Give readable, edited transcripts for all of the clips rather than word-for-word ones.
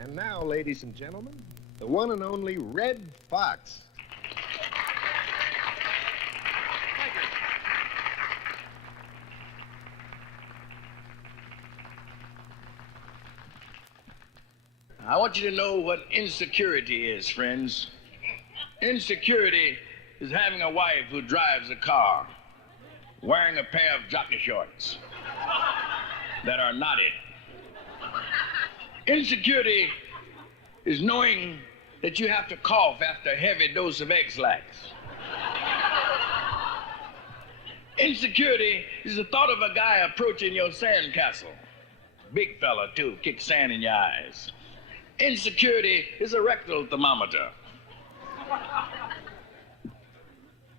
And now, ladies and gentlemen, the one and only Red Fox. Thank you. I want you to know what insecurity is, friends. Insecurity is having a wife who drives a car, wearing a pair of jockey shorts that are knotted. Insecurity is knowing that you have to cough after a heavy dose of X-Lax. Insecurity is the thought of a guy approaching your sandcastle. Big fella, too, kick sand in your eyes. Insecurity is a rectal thermometer.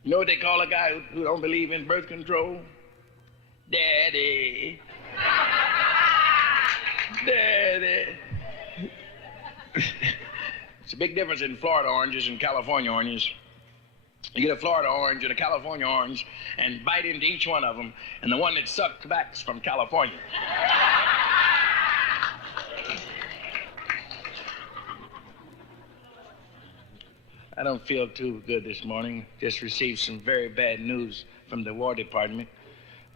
You know what they call a guy who don't believe in birth control? Daddy. Daddy. It's a big difference in Florida oranges and California oranges. You get a Florida orange and a California orange and bite into each one of them, and the one that sucked back's from California. I don't feel too good this morning. Just received some very bad news from the War Department.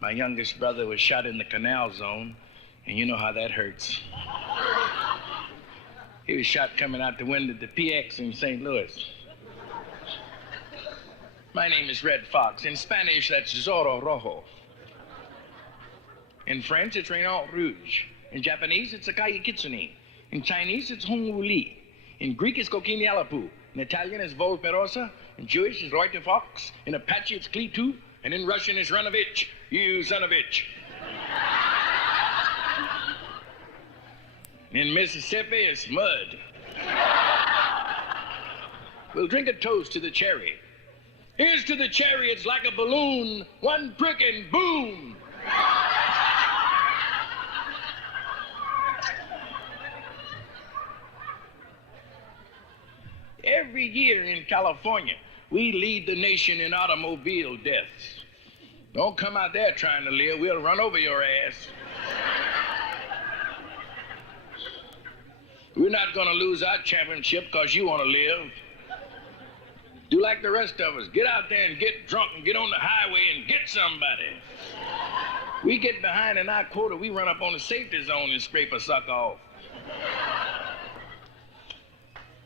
My youngest brother was shot in the canal zone, and you know how that hurts. He was shot coming out the window at the PX in St. Louis. My name is Red Fox. In Spanish, that's Zorro Rojo. In French, it's Renault Rouge. In Japanese, it's Akai Kitsune. In Chinese, it's Hong Li. In Greek, it's Kokini Alapu. In Italian, it's Volperosa. In Jewish, it's REDD FOXX. In Apache, it's Klitu. And in Russian, it's Runovich. You son of a bitch. In Mississippi, it's mud. We'll drink a toast to the cherry. Here's to the cherry, it's like a balloon. One prick and boom. Every year in California, we lead the nation in automobile deaths. Don't come out there trying to live. We'll run over your ass. We're not going to lose our championship because you want to live. Do like the rest of us. Get out there and get drunk and get on the highway and get somebody. We get behind in our quota, we run up on the safety zone and scrape a sucker off.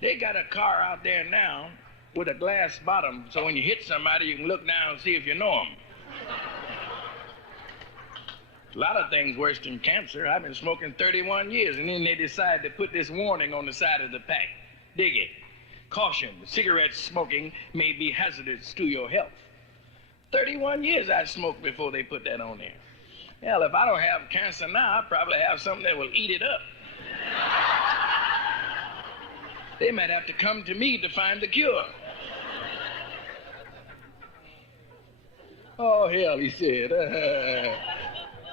They got a car out there now with a glass bottom, so when you hit somebody, you can look down and see if you know them. A lot of things worse than cancer. I've been smoking 31 years, and then they decide to put this warning on the side of the pack. Dig it. Caution, cigarette smoking may be hazardous to your health. 31 years I smoked before they put that on there. Hell, if I don't have cancer now, I probably have something that will eat it up. They might have to come to me to find the cure. Oh, hell, he said.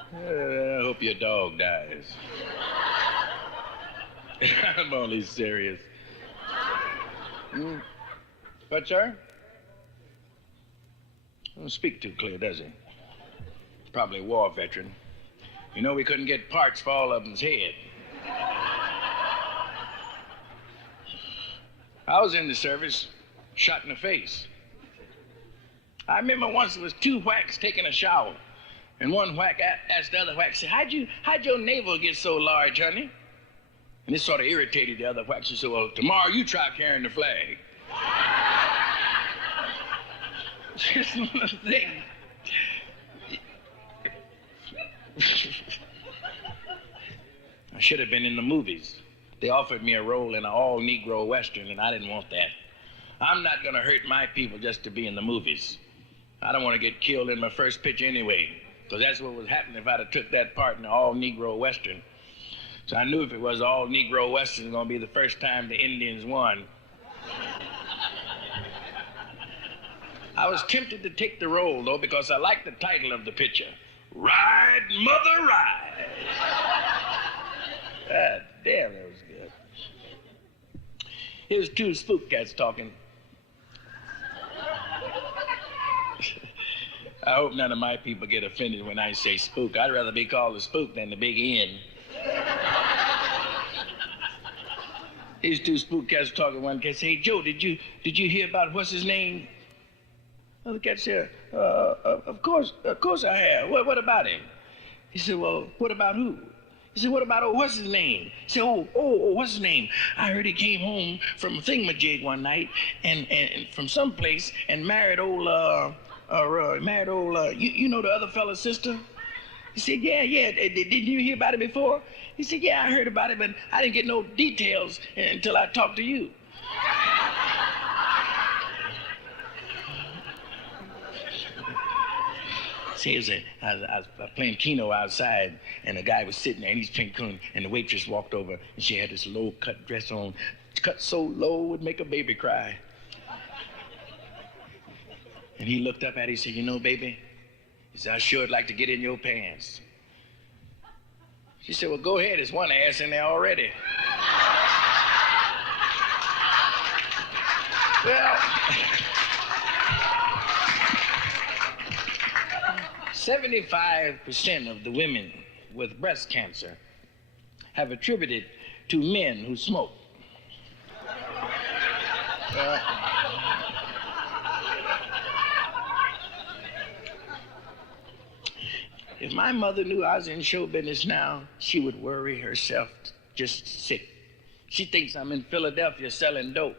I hope your dog dies. I'm only serious. What, sir? Don't speak too clear, does he? Probably a war veteran. You know, we couldn't get parts for all of them's head. I was in the service, shot in the face. I remember once there was two whacks taking a shower, and one whack asked the other whack, said, how'd your navel get so large, honey? And this sort of irritated the other whack. She said, well, tomorrow you try carrying the flag. Just one thing. I should have been in the movies. They offered me a role in an all-Negro Western, and I didn't want that. I'm not going to hurt my people just to be in the movies. I don't want to get killed in my first picture anyway, because that's what was happening if I'd have took that part in an all-Negro Western. So I knew if it was all-Negro Western, it was going to be the first time the Indians won. I was tempted to take the role, though, because I liked the title of the picture. Ride, Mother, Ride. God damn, that was good. Here's two spook cats talking. I hope none of my people get offended when I say spook. I'd rather be called a spook than the big N. These two spook cats were talking. One cat said, "Hey, Joe, did you hear about what's his name?" Other cat said, of course I have. What about him?" He said, "Well, what about who?" He said, "What about what's his name?" He said, oh, what's his name? I heard he came home from a thingamajig one night and from someplace and married old you know the other fella's sister?" He said, yeah. Didn't you hear about it before?" He said, "Yeah, I heard about it, but I didn't get no details until I talked to you." See, I was playing Keno outside, and a guy was sitting there, and he's playing Keno, and the waitress walked over, and she had this low-cut dress on, cut so low it would make a baby cry. And he looked up at her, he said, "You know, baby," he said, "I sure would like to get in your pants." She said, "Well, go ahead, there's one ass in there already." Well, 75% of the women with breast cancer have attributed to men who smoke. If my mother knew I was in show business now, she would worry herself just sick. She thinks I'm in Philadelphia selling dope.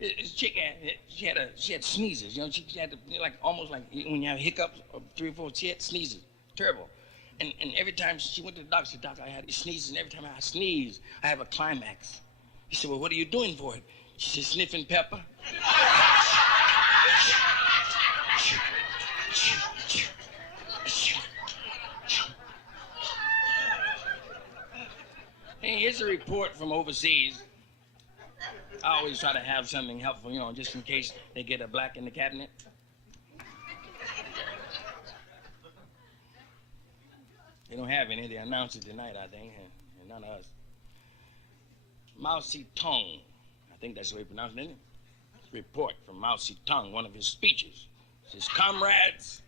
This chick, she had sneezes, you know, she had to, like, almost like when you have hiccups, 3 or 4, she had sneezes, terrible. And every time she went to the doctor, she said, "Doctor, I had these sneezes, and every time I sneeze, I have a climax." He said, "Well, what are you doing for it?" She said, "Sniffing pepper." Hey, here's a report from overseas. I always try to have something helpful, you know, just in case they get a black in the cabinet. They don't have any. They announced it tonight, I think, and none of us. Mao Zedong, I think that's the way you pronounce it, isn't it? Report from Mao Zedong, one of his speeches. It says, "Comrades,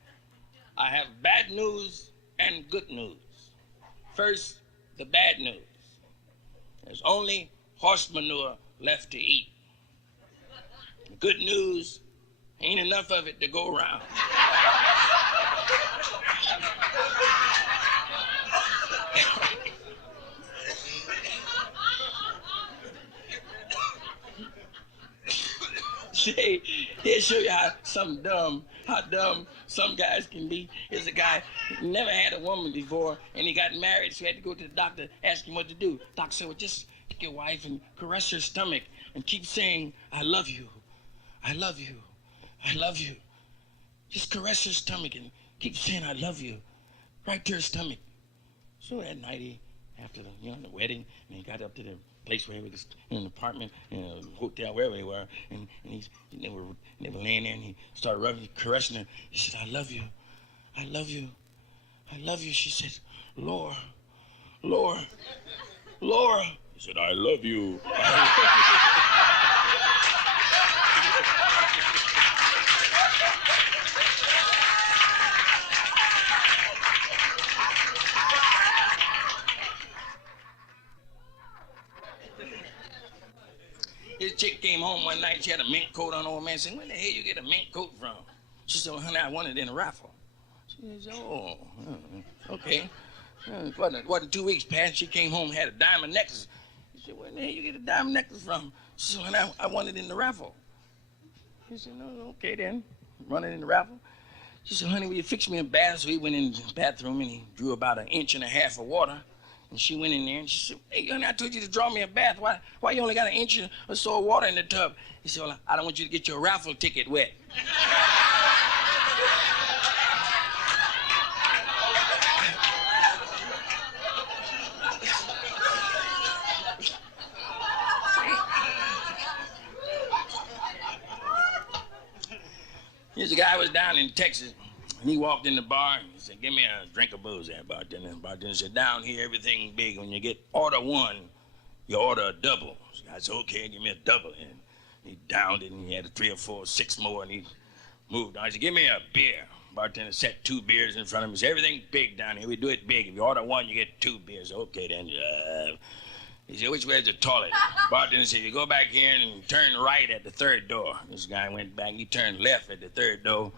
I have bad news and good news. First, the bad news. There's only horse manure left to eat. The good news, ain't enough of it to go around." See, he'll show you how dumb some guys can be. Here's a guy who never had a woman before, and he got married, so he had to go to the doctor, ask him what to do. Doctor said, "Well, just take your wife and caress her stomach and keep saying, 'I love you, I love you, I love you.' Just caress her stomach and keep saying, 'I love you,' right to her stomach." So that night, after the wedding, and he got up to the place where he was in an apartment, in a hotel, wherever they were, and they were laying there, and he started rubbing, caressing her. He said, "I love you, I love you, I love you." She said, Laura. He said, "I love you." This chick came home one night, she had a mink coat on. Old man said, "Where the hell you get a mink coat from?" She said, "Well, honey, I won it in a raffle." She said, "Oh, okay." It wasn't 2 weeks past, she came home and had a diamond necklace. He said, "Where the hell you get a diamond necklace from?" She said, "Honey, I won it in the raffle." He said, "No, okay then, run it in the raffle." She said, "Honey, will you fix me a bath?" So he went in the bathroom and he drew about 1.5 inches of water. And she went in there and she said, "Hey, honey, I told you to draw me a bath. Why you only got 1 inch or so of water in the tub?" He said, "Well, I don't want you to get your raffle ticket wet." Here's a guy who was down in Texas, and he walked in the bar and he said, "Give me a drink of booze there, bartender." And bartender said, "Down here, everything's big. When you get order one, you order a double." So I said, "Okay, give me a double." And he downed it, and he had 3 or 4, 6 more, and he moved on. He said, give me a beer. Bartender set 2 beers in front of him. He said, everything big down here. We do it big. If you order 1, you get 2 beers. Okay, then. He said, which way is the toilet? Bartender said, you go back here and turn right at the 3rd door. This guy went back. He turned left at the 3rd door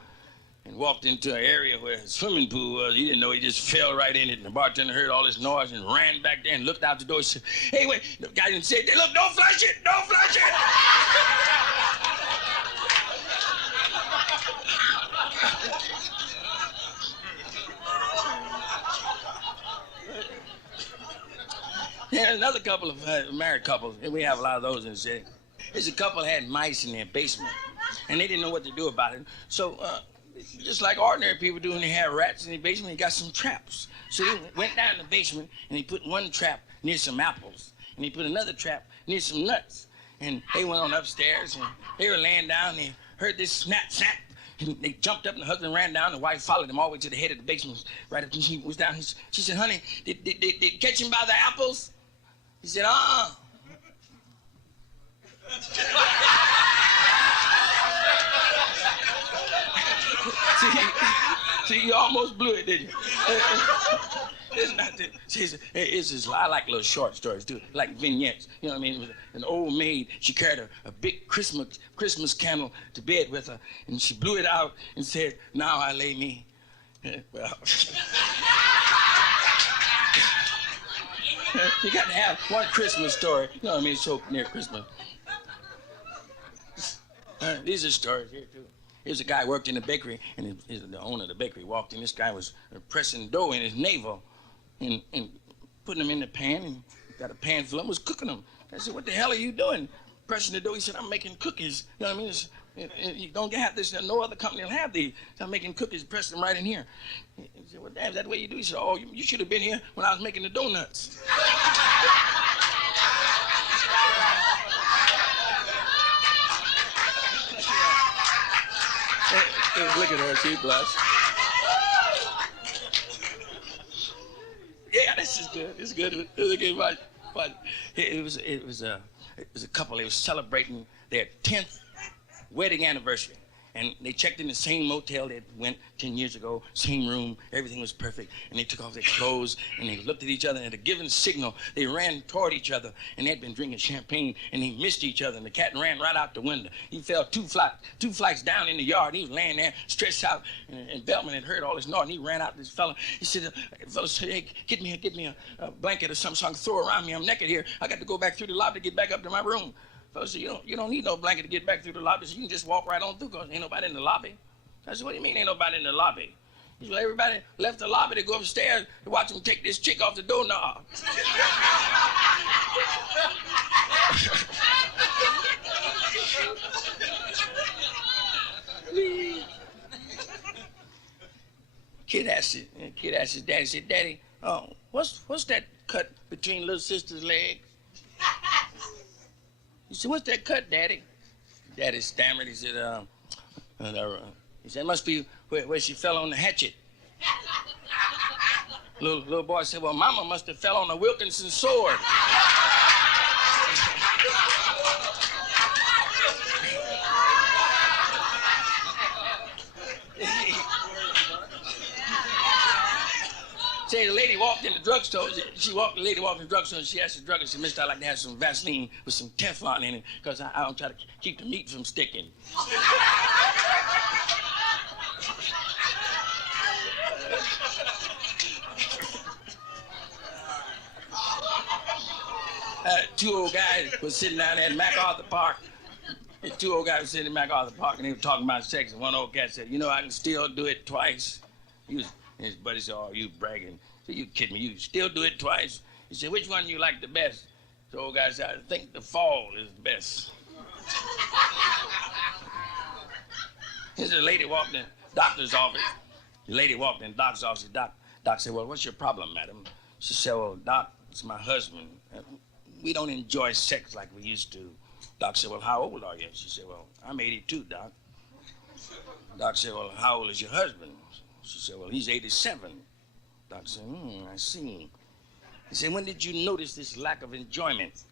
and walked into an area where a swimming pool was. He didn't know. He just fell right in it. And the bartender heard all this noise and ran back there and looked out the door and said, hey, wait. The guy didn't say, look, don't flush it. Don't flush it. Yeah, another couple of married couples, and we have a lot of those in the city. There's a couple had mice in their basement, and they didn't know what to do about it. So, just like ordinary people do when they have rats in their basement, they got some traps. So they went down in the basement, and they put one trap near some apples, and they put another trap near some nuts. And they went on upstairs, and they were laying down, and they heard this snap, snap. And they jumped up, and the husband ran down, and the wife followed them all the way to the head of the basement. Right up, and she was down. She said, honey, did catch him by the apples? He said, See, you almost blew it, didn't you? It's not that. It's just, I like little short stories, too, like vignettes. You know what I mean? It was an old maid. She carried a big Christmas candle to bed with her, and she blew it out and said, now I lay me. Well... You got to have one Christmas story. You know what I mean? So near Christmas. These are stories here, too. Here's a guy worked in a bakery, and the owner of the bakery walked in. This guy was pressing dough in his navel and putting them in the pan, and got a pan full of them, was cooking them. I said, what the hell are you doing? Pressing the dough. He said, I'm making cookies. You know what I mean? You don't have this, no other company will have these. So I'm making cookies, pressing them right in here. He said, well, damn, is that the way you do? He said, oh, you should have been here when I was making the donuts. Look at her, she blushed. Yeah, this is good. It's good. It was a couple. They were celebrating their 10th wedding anniversary. And they checked in the same motel they went 10 years ago, same room, everything was perfect. And they took off their clothes and they looked at each other, and at a given signal, they ran toward each other, and they had been drinking champagne, and they missed each other, and the cat ran right out the window. He fell 2 flights down in the yard. He was laying there, stretched out, and Bellman had heard all this noise, and he ran out to this fella. He said, fella said, hey, get me a blanket or something so I can throw around me. I'm naked here. I got to go back through the lobby to get back up to my room. Fellow said, you don't need no blanket to get back through the lobby, so you can just walk right on through, because ain't nobody in the lobby. I said, what do you mean ain't nobody in the lobby? He said, well, everybody left the lobby to go upstairs to watch him take this chick off the doorknob. Kid asked his daddy, said, Daddy, what's that cut between little sister's legs? He said, what's that cut, Daddy? Daddy stammered. He said, it must be where she fell on the hatchet. Little boy said, well, Mama must have fell on a Wilkinson sword. Say the lady walked in the drugstore. The lady walked in the drugstore, and she asked the druggist, Mister, I'd like to have some Vaseline with some Teflon in it, because I don't try to keep the meat from sticking. 2 old guys was sitting down there at MacArthur Park. The 2 old guys were sitting in MacArthur Park, and they were talking about sex, and one old cat said, I can still do it twice. His buddy said, oh, you bragging. So you kidding me, you still do it twice? He said, which one do you like the best? The old guy said, I think the fall is the best. Here's a lady walked in the doctor's office. The lady walked in the doctor's office. Doc said, well, what's your problem, madam? She said, well, Doc, it's my husband. We don't enjoy sex like we used to. Doc said, well, how old are you? She said, well, I'm 82, Doc. Doc said, well, how old is your husband? She said, well, he's 87. Doc said, I see. He said, when did you notice this lack of enjoyment?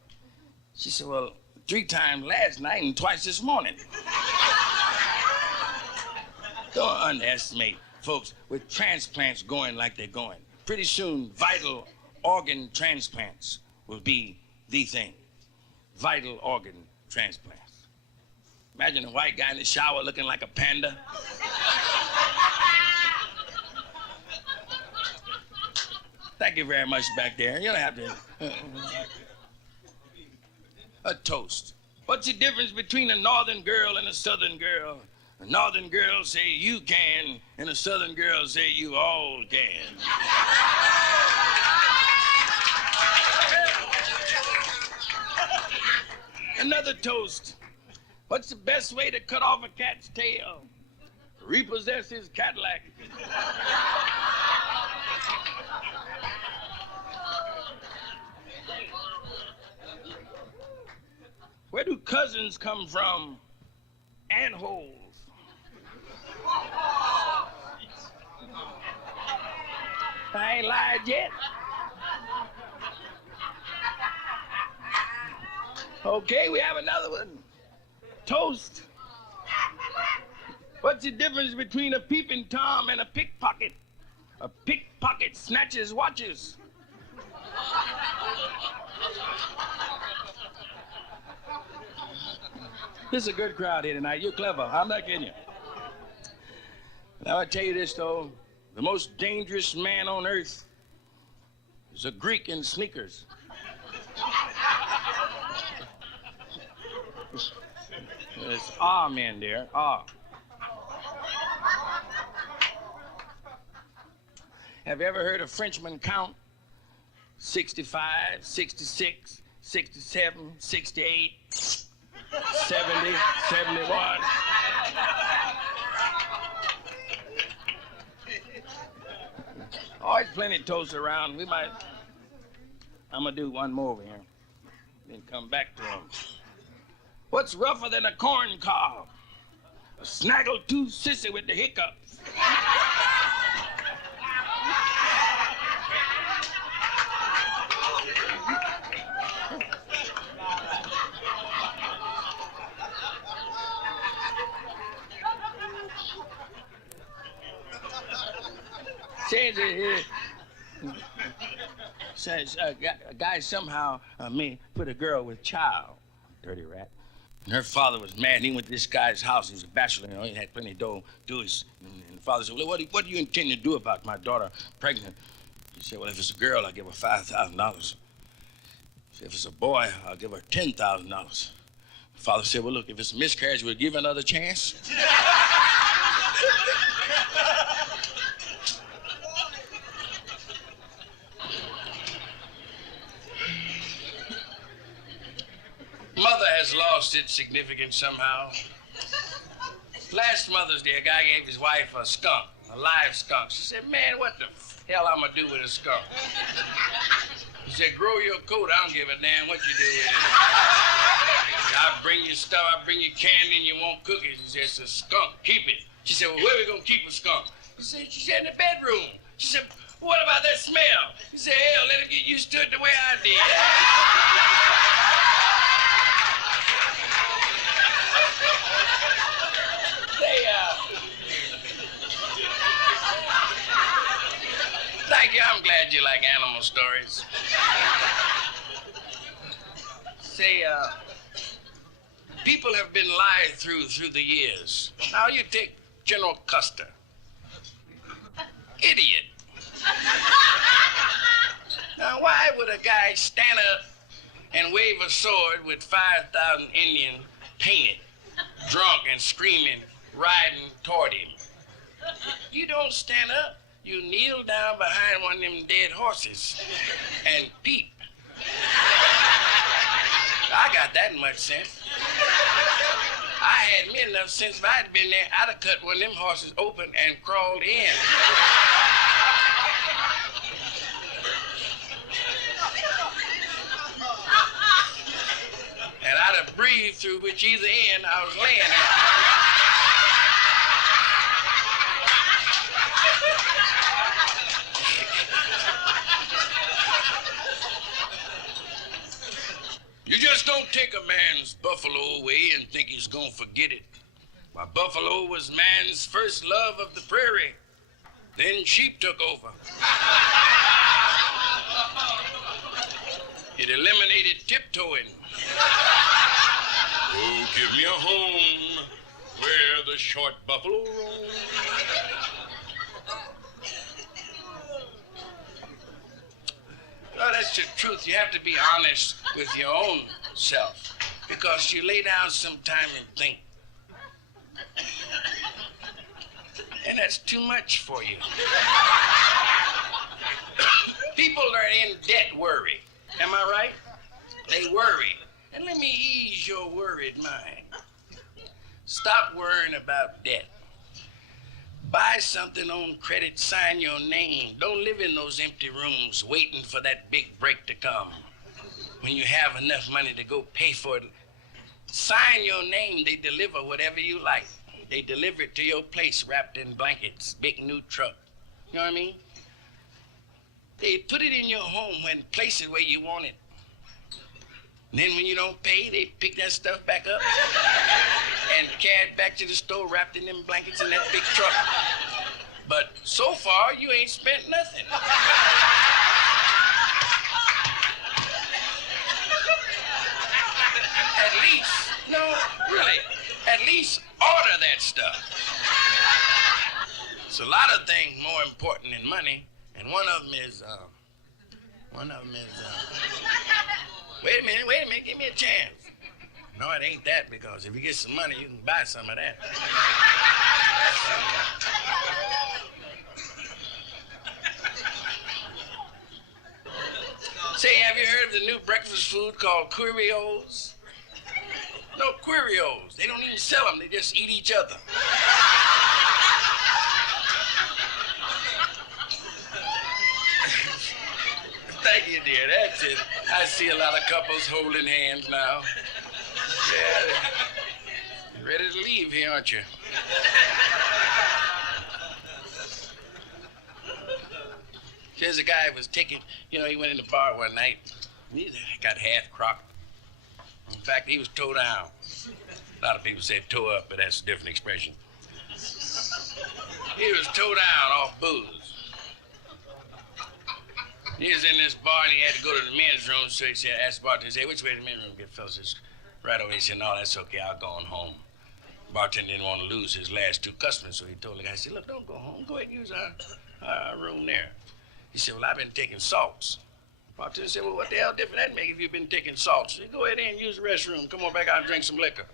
She said, well, 3 times last night and twice this morning. Don't underestimate folks with transplants going like they're going. Pretty soon, vital organ transplants will be the thing. Vital organ transplants. Imagine a white guy in the shower looking like a panda. Thank you very much back there. You don't have to. A toast. What's the difference between a northern girl and a southern girl? A northern girl say you can, and a southern girl say you all can. Another toast. What's the best way to cut off a cat's tail? Repossess his Cadillac. Where do cousins come from? Antholes. I ain't lied yet. Okay, we have another one. Toast. What's the difference between a peeping Tom and a pickpocket? A pickpocket snatches watches. This is a good crowd here tonight. You're clever. I'm not kidding you. Now I tell you this though, the most dangerous man on earth is a Greek in sneakers. There's men there. Have you ever heard a Frenchman count? 65, 66, 67, 68, 70, 71. Always plenty of toast around. I'm gonna do one more over here, then come back to them. What's rougher than a corn cob? A snaggle-tooth sissy with the hiccups. Says a guy somehow may put a girl with child, dirty rat. And her father was mad. He went to this guy's house. He was a bachelor, you know. He had plenty of dough. And the father said, well, what do you intend to do about my daughter pregnant? He said, well, if it's a girl, I'll give her $5,000. He said, if it's a boy, I'll give her $10,000. The father said, well, look, if it's a miscarriage, we'll give her another chance. Mother has lost its significance somehow. Last Mother's Day, a guy gave his wife a skunk, a live skunk. She said, man, what the hell I'm gonna do with a skunk? He said, grow your coat, I don't give a damn what you do with it. I bring you stuff, I bring you candy and you want cookies. He said, it's a skunk, keep it. She said, well, where are we gonna keep a skunk? She said, in the bedroom. She said, what about that smell? He said, hell, let it get used to it the way I did. Thank you. I'm glad you like animal stories. Say, people have been lied through the years. Now you take General Custer. Idiot. Now why would a guy stand up and wave a sword with 5,000 Indians painted, drunk and screaming, riding toward him? You don't stand up. You kneel down behind one of them dead horses and peep. I got that much sense. I had me enough sense. If I'd been there, I'd have cut one of them horses open and crawled in. And I'd have breathed through whichever end I was laying at. You just don't take a man's buffalo away and think he's gonna forget it by buffalo was man's first love of the prairie. Then sheep took over. It eliminated tiptoeing. Oh, give me a home where the short buffalo roam. Well, that's the truth. You have to be honest with your own self, because you lay down some time and think. And that's too much for you. People are in debt worry. Am I right? They worry. And let me ease your worried mind. Stop worrying about debt. Buy something on credit, sign your name. Don't live in those empty rooms waiting for that big break to come. When you have enough money to go pay for it, sign your name. They deliver whatever you like. They deliver it to your place wrapped in blankets, big new truck. You know what I mean? They put it in your home and place it where you want it. And then when you don't pay, they pick that stuff back up and carry it back to the store wrapped in them blankets in that big truck. But so far, you ain't spent nothing. At least, no, really, at least order that stuff. There's a lot of things more important than money, and one of them is, wait a minute, give me a chance. No, it ain't that, because if you get some money, you can buy some of that. Say, have you heard of the new breakfast food called Cheerios? No, Cheerios. They don't even sell them, they just eat each other. Thank you, dear. That's it. I see a lot of couples holding hands now. Yeah, you're ready to leave here, aren't you? There's a guy who was taking, he went in the bar one night. He got half crocked. In fact, he was toe down. A lot of people say toe up, but that's a different expression. He was toe down off booze. He was in this bar and he had to go to the men's room, so he said, asked the bartender, which way to the men's room get, fellas? He said, right over. He said, no, that's okay, I'll go on home. Bartender didn't want to lose his last two customers, so he told the guy, he said, look, don't go home, go ahead and use our room there. He said, well, I've been taking salts. Bartender said, well, what the hell difference that make if you've been taking salts? He said, go ahead and use the restroom, come on back out and drink some liquor.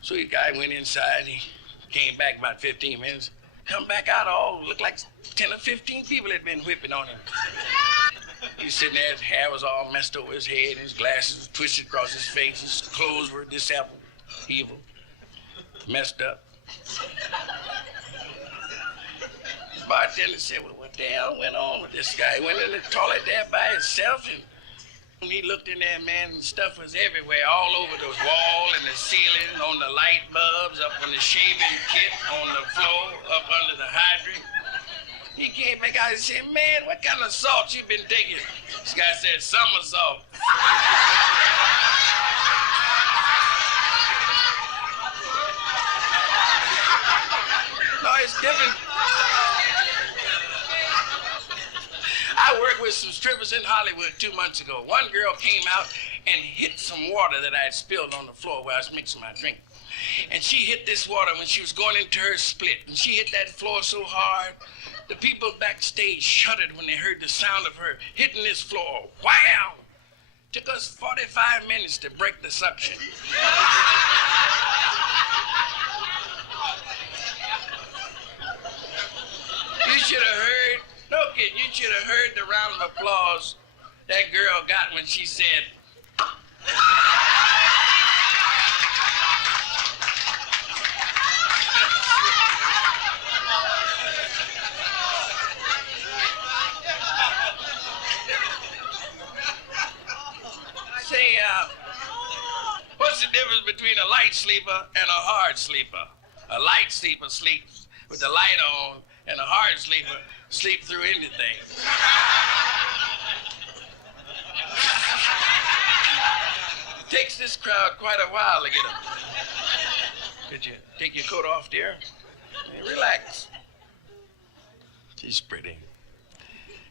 So the guy went inside, he came back about 15 minutes, come back out all, looked like 10 or 15 people had been whipping on him. He was sitting there, his hair was all messed over his head, his glasses were twisted across his face, his clothes were disheveled, evil, messed up. The bartender said, well, what the hell went on with this guy? He went in the toilet there by himself, and when he looked in there, man, stuff was everywhere, all over the wall and the ceiling, on the light bulbs, up on the shaving kit, on the floor, up under the hydrant. He came back out and said, man, what kind of salt you been taking? This guy said, summer salt. No, it's different. I worked with some strippers in Hollywood 2 months ago. One girl came out and hit some water that I had spilled on the floor where I was mixing my drink. And she hit this water when she was going into her split. And she hit that floor so hard, the people backstage shuddered when they heard the sound of her hitting this floor. Wham! Took us 45 minutes to break the suction. You should have heard, no kid, you should have heard the round of applause that girl got when she said, what's the difference between a light sleeper and a hard sleeper? A light sleeper sleeps with the light on, and a hard sleeper sleeps through anything. It takes this crowd quite a while to get them. Could you take your coat off, dear. Hey, relax. She's pretty.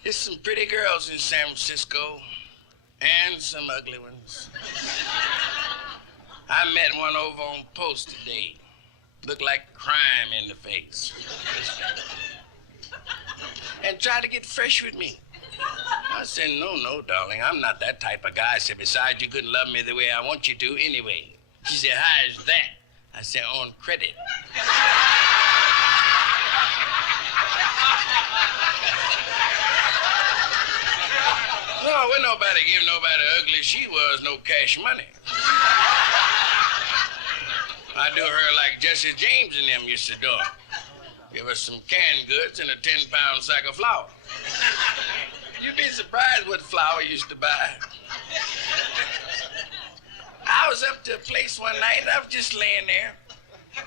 There's some pretty girls in San Francisco and some ugly ones. I met one over on Post today. Looked like crime in the face. And tried to get fresh with me. I said, no, darling, I'm not that type of guy. I said, besides, you couldn't love me the way I want you to anyway. She said, how is that? I said, on credit. No, when nobody give nobody ugly she was, no cash money. I do her like Jesse James and them used to do. Give her some canned goods and a 10-pound sack of flour. You'd be surprised what flour used to buy. I was up to a place one night, I was just laying there, and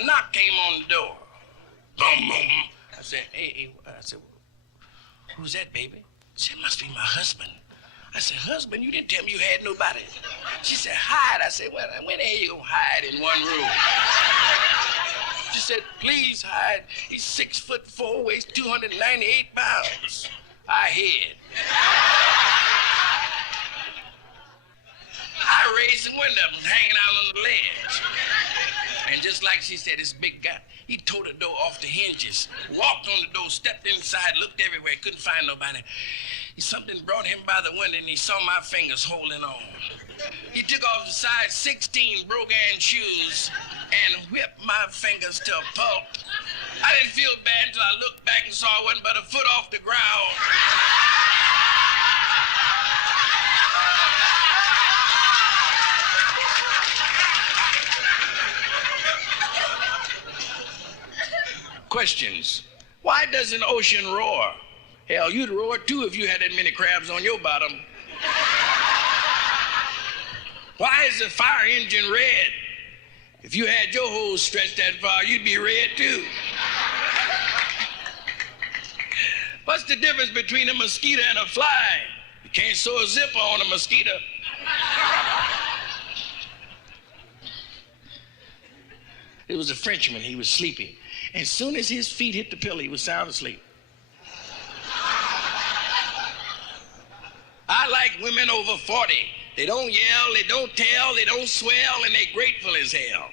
a knock came on the door. Boom, boom. I said, hey, I said, who's that, baby? She said, must be my husband. I said, husband, you didn't tell me you had nobody. She said, hide. I said, well, when the hell you gonna hide in one room? She said, please hide. He's 6'4", weighs 298 pounds. I hid. I raised the window up and hanging out on the ledge. And just like she said, this big guy, he tore the door off the hinges, walked on the door, stepped inside, looked everywhere, couldn't find nobody. Something brought him by the window and he saw my fingers holding on. He took off the size 16 Brogan shoes and whipped my fingers to a pulp. I didn't feel bad until I looked back and saw I wasn't but a foot off the ground. Questions. Why does an ocean roar? Hell, you'd roar too if you had that many crabs on your bottom. Why is the fire engine red? If you had your hose stretched that far, you'd be red too. What's the difference between a mosquito and a fly? You can't sew a zipper on a mosquito. It was a Frenchman, he was sleeping. As soon as his feet hit the pillow, he was sound asleep. I like women over 40. They don't yell, they don't tell, they don't swell, and they're grateful as hell.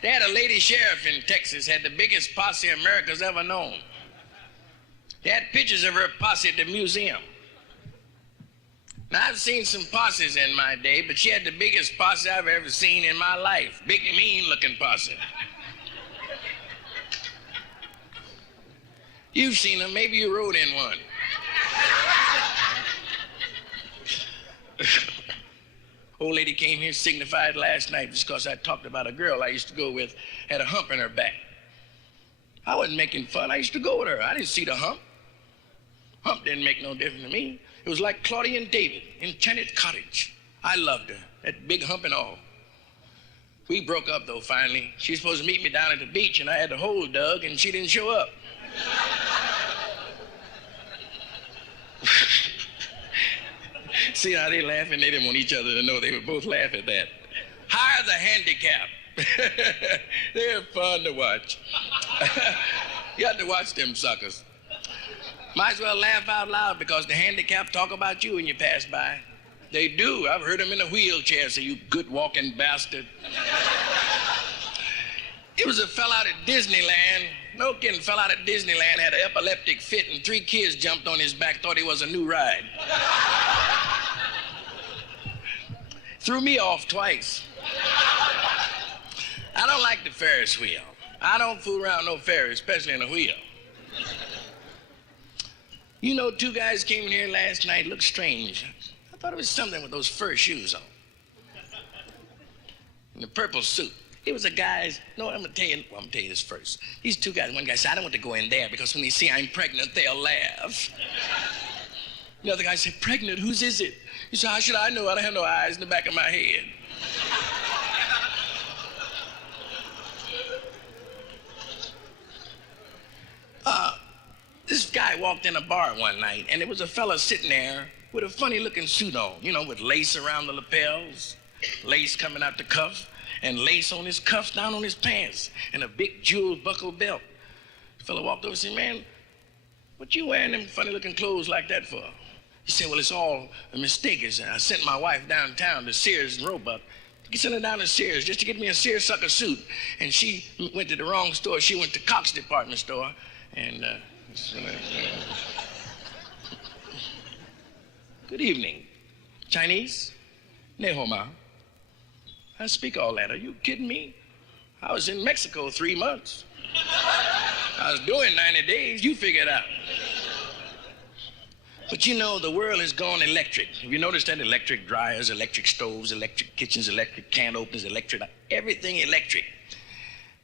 They had a lady sheriff in Texas, had the biggest posse America's ever known. They had pictures of her posse at the museum. Now, I've seen some posses in my day, but she had the biggest posse I've ever seen in my life. Big, mean-looking posse. You've seen them. Maybe you rode in one. Old lady came here signified last night just because I talked about a girl I used to go with had a hump in her back. I wasn't making fun. I used to go with her. I didn't see the hump. Hump didn't make no difference to me. It was like Claudia and David in Enchanted Cottage. I loved her, that big hump and all. We broke up, though, finally. She was supposed to meet me down at the beach, and I had the hole dug, and she didn't show up. See how they laughing? They didn't want each other to know. They would both laugh at that. Hire the handicap. They're fun to watch. You have to watch them suckers. Might as well laugh out loud because the handicapped talk about you when you pass by. They do. I've heard them in a wheelchair say, you good walking bastard. It was a fella out at Disneyland. No kidding, fell out at Disneyland, had an epileptic fit, and 3 kids jumped on his back, thought he was a new ride. Threw me off twice. I don't like the Ferris wheel. I don't fool around no Ferris, especially in a wheel. You know, 2 guys came in here last night, looked strange. I thought it was something with those fur shoes on. And the purple suit. It was a guy's, no, I'm gonna tell you this first. These 2 guys, one guy said, I don't want to go in there because when they see I'm pregnant, they'll laugh. The other guy said, pregnant, whose is it? He said, how should I know? I don't have no eyes in the back of my head. this guy walked in a bar one night, and there was a fella sitting there with a funny-looking suit on, you know, with lace around the lapels, lace coming out the cuff, and lace on his cuffs down on his pants, and a big jewel buckle belt. The fella walked over and said, man, what you wearing them funny-looking clothes like that for? He said, well, it's all a mistake. I sent my wife downtown to Sears and Roebuck. He sent her down to Sears just to get me a seersucker suit. And she went to the wrong store. She went to Cox department store. And, good evening. Chinese? Ne hao ma. I speak all that. Are you kidding me? I was in Mexico 3 months. I was doing 90 days. You figure it out. But you know, the world has gone electric. Have you noticed that? Electric dryers, electric stoves, electric kitchens, electric can openers, electric, everything electric.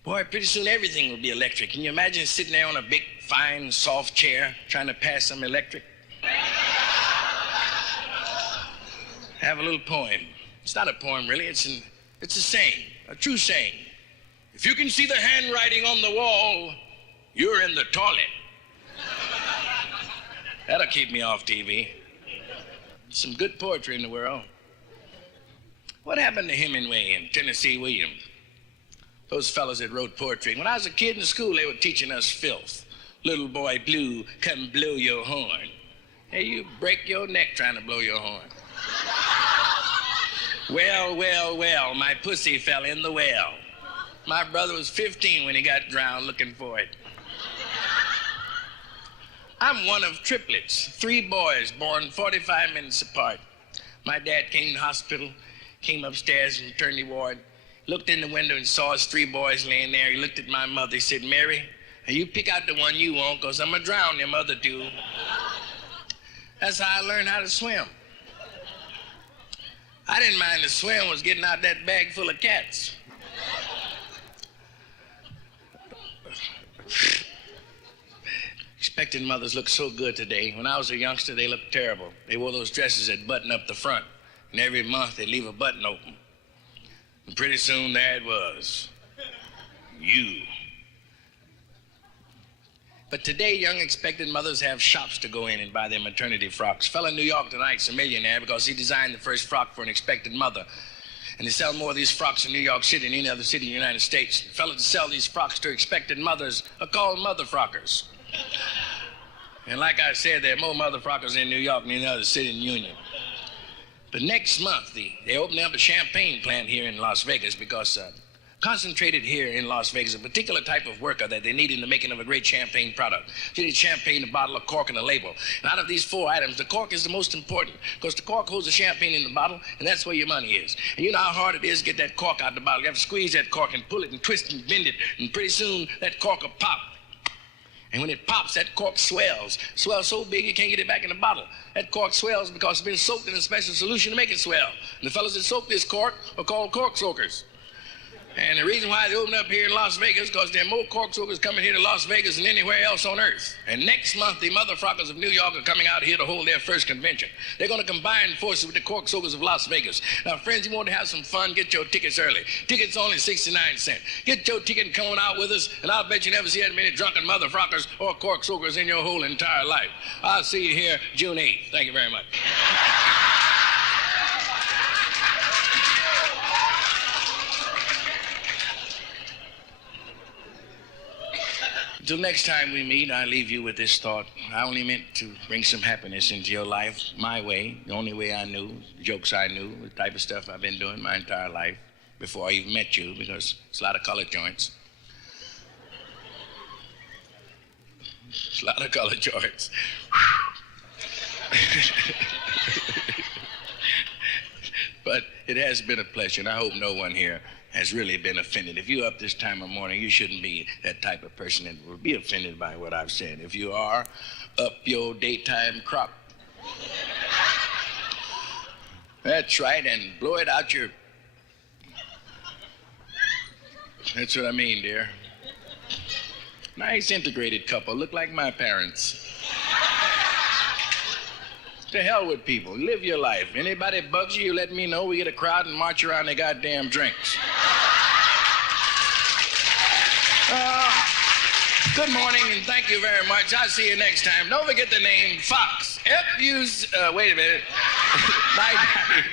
Boy, pretty soon everything will be electric. Can you imagine sitting there on a big, fine, soft chair trying to pass some electric? Have a little poem. It's not a poem, really. It's a saying, a true saying. If you can see the handwriting on the wall, you're in the toilet. That'll keep me off TV. Some good poetry in the world. What happened to Hemingway and Tennessee Williams? Those fellas that wrote poetry. When I was a kid in school, they were teaching us filth. Little boy blue, come blow your horn. Hey, you break your neck trying to blow your horn. Well, well, well, my pussy fell in the well. My brother was 15 when he got drowned looking for it. I'm one of triplets, 3 boys born 45 minutes apart. My dad came to the hospital, came upstairs from maternity ward, looked in the window and saw his 3 boys laying there. He looked at my mother. He said, Mary, you pick out the one you want, because I'm going to drown them other 2. That's how I learned how to swim. I didn't mind the swim was getting out that bag full of cats. Expecting mothers look so good today. When I was a youngster, they looked terrible. They wore those dresses that button up the front, and every month they'd leave a button open. And pretty soon there it was. You. But today, young expectant mothers have shops to go in and buy their maternity frocks. Fella in New York tonight's a millionaire because he designed the first frock for an expectant mother. And they sell more of these frocks in New York City than any other city in the United States. The fellas that sell these frocks to expectant mothers are called mother frockers. And like I said, there are more mother frockers in New York than any other city in the Union. But next month, they're opening up a champagne plant here in Las Vegas because concentrated here in Las Vegas, a particular type of worker that they need in the making of a great champagne product. You need champagne, a bottle, a cork, and a label. And out of these 4 items, the cork is the most important because the cork holds the champagne in the bottle, and that's where your money is. And you know how hard it is to get that cork out of the bottle. You have to squeeze that cork and pull it and twist and bend it, and pretty soon that cork will pop. And when it pops, that cork swells. Swells so big you can't get it back in the bottle. That cork swells because it's been soaked in a special solution to make it swell. And the fellas that soak this cork are called cork soakers. And the reason why they open up here in Las Vegas is because there are more cork soakers coming here to Las Vegas than anywhere else on earth. And next month, the mother frockers of New York are coming out here to hold their first convention. They're going to combine forces with the cork soakers of Las Vegas. Now, friends, you want to have some fun, get your tickets early. Tickets only 69 cents. Get your ticket and come on out with us, and I'll bet you never see that many drunken mother frockers or cork soakers in your whole entire life. I'll see you here June 8th. Thank you very much. Until next time we meet, I leave you with this thought. I only meant to bring some happiness into your life, my way, the only way I knew, the jokes I knew, the type of stuff I've been doing my entire life before I even met you, because it's a lot of color joints. It's a lot of color joints. But it has been a pleasure, and I hope no one here has really been offended. If you're up this time of morning, you shouldn't be that type of person that will be offended by what I've said. If you are, up your daytime crop. That's right, and blow it out your... That's what I mean, dear. Nice integrated couple, look like my parents. To hell with people, live your life. Anybody bugs you, let me know. We get a crowd and march around their goddamn drinks. Good morning, and thank you very much. I'll see you next time. Don't forget the name Fox. Wait a minute. Night.